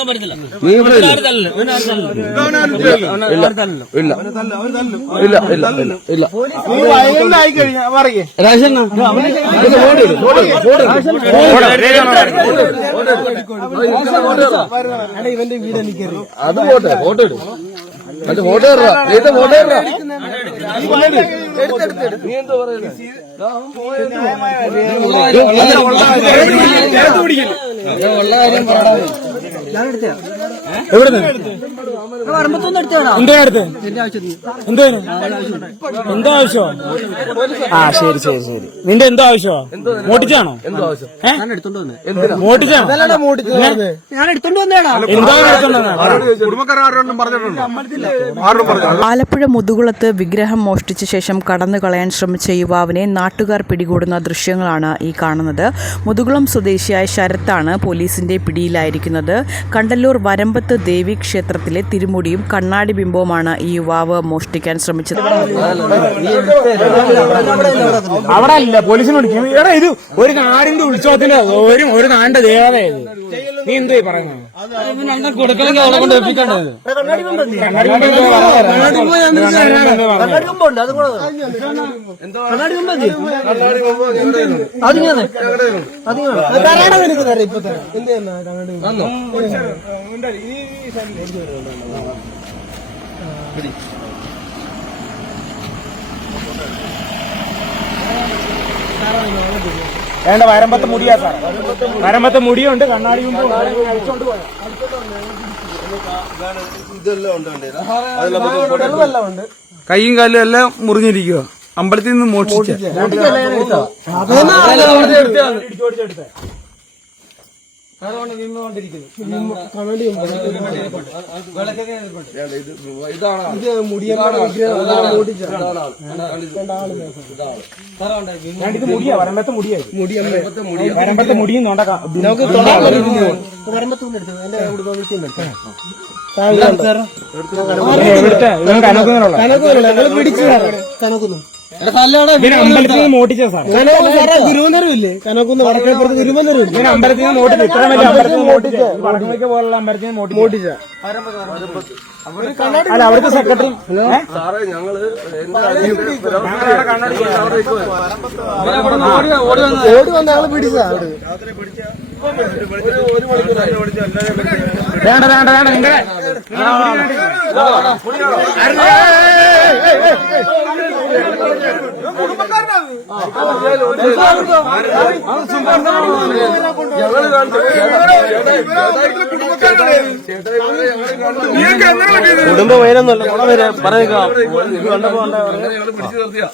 മാറിക്കണം മാറി നീ ഇവിടെ ഇല്ല ഇല്ല ഇല്ല ഇല്ല ഇല്ല ഇല്ല ഇത് ഫോട്ടോ എടു, ഫോട്ടോ എടു. അത് പോട്ടെ ഫോട്ടോ എടു അത് ഫോട്ടോ ഇടാ നീന്റെ ഫോട്ടോ ഇടാ നീ എന്താ പറയുന്നത് എവിടെ എന്തോ അടുത്ത് എന്തോ എന്തോ ആവശ്യമോ ആ ശരി ശരി ശരി. നിന്റെ എന്തോ ആവശ്യമോ മോട്ടിച്ചാണോ? എന്തോ ആവശ്യം? ഏ? മോട്ടിച്ചാണോ? ഞാൻ എടുത്തോണ്ട് വന്നേടാ. എന്തോ ആലപ്പുഴ മുതുകുളത്ത് വിഗ്രഹം മോഷ്ടിച്ച ശേഷം കടന്നു കളയാൻ ശ്രമിച്ച യുവാവിനെ നാട്ടുകാർ പിടികൂടുന്ന ദൃശ്യങ്ങളാണ് ഈ കാണുന്നത്. മുതുകുളം സ്വദേശിയായ ശരത്താണ് പോലീസിന്റെ പിടിയിലായിരിക്കുന്നത്. കണ്ടല്ലൂർ വരമ്പത്ത് ദേവി ക്ഷേത്രത്തിലെ തിരുമുടിയും കണ്ണാടി ബിംബവുമാണ് ഈ യുവാവ് മോഷ്ടിക്കാൻ ശ്രമിച്ചത്. അവിടെ അല്ല പോലീസിനെ എടാ ഇത് ഒരു നാടിന്റെ ഉത്സവത്തിന്റെ ഒരു ഒരു നാടിന്റെ ദേവത ഇത്. നീ എന്തോ പറയുന്നത്? കൊടുക്കണമെങ്കിൽ അവളെ കണ്ണാടി? കണ്ണാടി? വേണ്ട വരമ്പത്ത് മുടിയാ സാർ വരമ്പത്ത് മുടിയുണ്ട് കണ്ണാടിയും കയ്യും കൈയും കാലും എല്ലാം മുറിഞ്ഞിരിക്കുക അമ്പലത്തിൽ നിന്ന് മോഷിച്ച ഇത് മുടിയാ. വരമ്പത്ത് മുടിയായി വരമ്പത്ത് മുടിയും നോണ്ട എവിടുത്തെ ഇവൻ കനക്കുന്നുള്ള ഇവന് അമ്പലത്തിൽ നിന്ന് മോട്ടിച്ച സാർ ഗുരുവനരവില്ലേ കനക്കുന്ന് വടക്കേപ്പുറത്ത് ഗുരുവനരവില്ലേ ഇവന് അമ്പലത്തിൽ നിന്ന് മോട്ടിച്ച് ഇത്ര വലിയ അമ്പലത്തിൽ നിന്ന് മോട്ടിച്ച്. വടക്കുമയ്ക്ക് പോലുള്ള അമ്പലത്തിൽ നിന്ന് മോട്ടിച്ച. അല്ല അവിടുത്തെ സെക്രട്ടറി സാറേ ഞങ്ങൾ എന്റെ അനിയൻ കണ്ണാടി അവിടെ ഓടി വന്ന ആൾ പിടിച്ചാ. അവിടെ വേണ്ട വേണ്ട വേണ്ട നിങ്ങളെ. കുടുംബ വൈരൊന്നുമല്ല പറഞ്ഞേക്കാം ഞങ്ങൾ പിടിച്ചു നിർത്തിയാ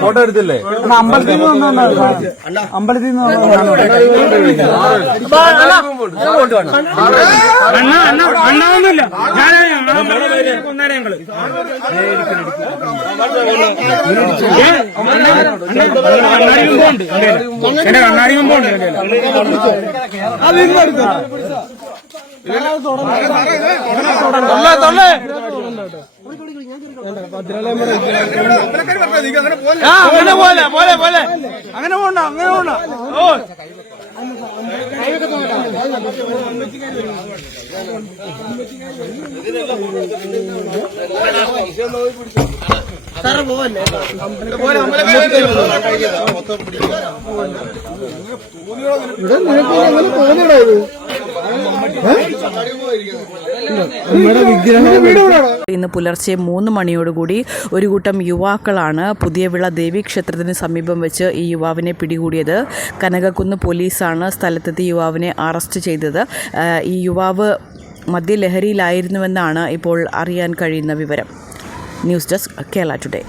ഫോട്ടോ എടുത്തില്ലേ അമ്പലത്തിൽ നിന്ന് വന്നതാണ് സാർ. അമ്പലത്തിൽ നിന്ന് വന്നതാണ്. അണ്ണ അണ്ണ അണ്ണാവൊന്നുമില്ല ഞാൻ കൊന്നേരം മുമ്പുണ്ട് അങ്ങനെ പോലെ പോലെ പോലെ. അങ്ങനെ പോണ്ട അങ്ങനെ പോണ്ട ഓ ഇവിടെ നിനക്ക് അങ്ങനെ വിഗ്രഹം ഇന്ന് പുലർച്ചെ മൂന്ന് മണിയോടുകൂടി ഒരു കൂട്ടം യുവാക്കളാണ് പുതിയ വിള ദേവീക്ഷേത്രത്തിന് സമീപം വെച്ച് ഈ യുവാവിനെ പിടികൂടിയത്. കനകക്കുന്ന് പോലീസാണ് സ്ഥലത്തെത്തി യുവാവിനെ അറസ്റ്റ് ചെയ്തത്. ഈ യുവാവ് മദ്യലഹരിയിലായിരുന്നുവെന്നാണ് ഇപ്പോൾ അറിയാൻ കഴിയുന്ന വിവരം. News desk Kerala today.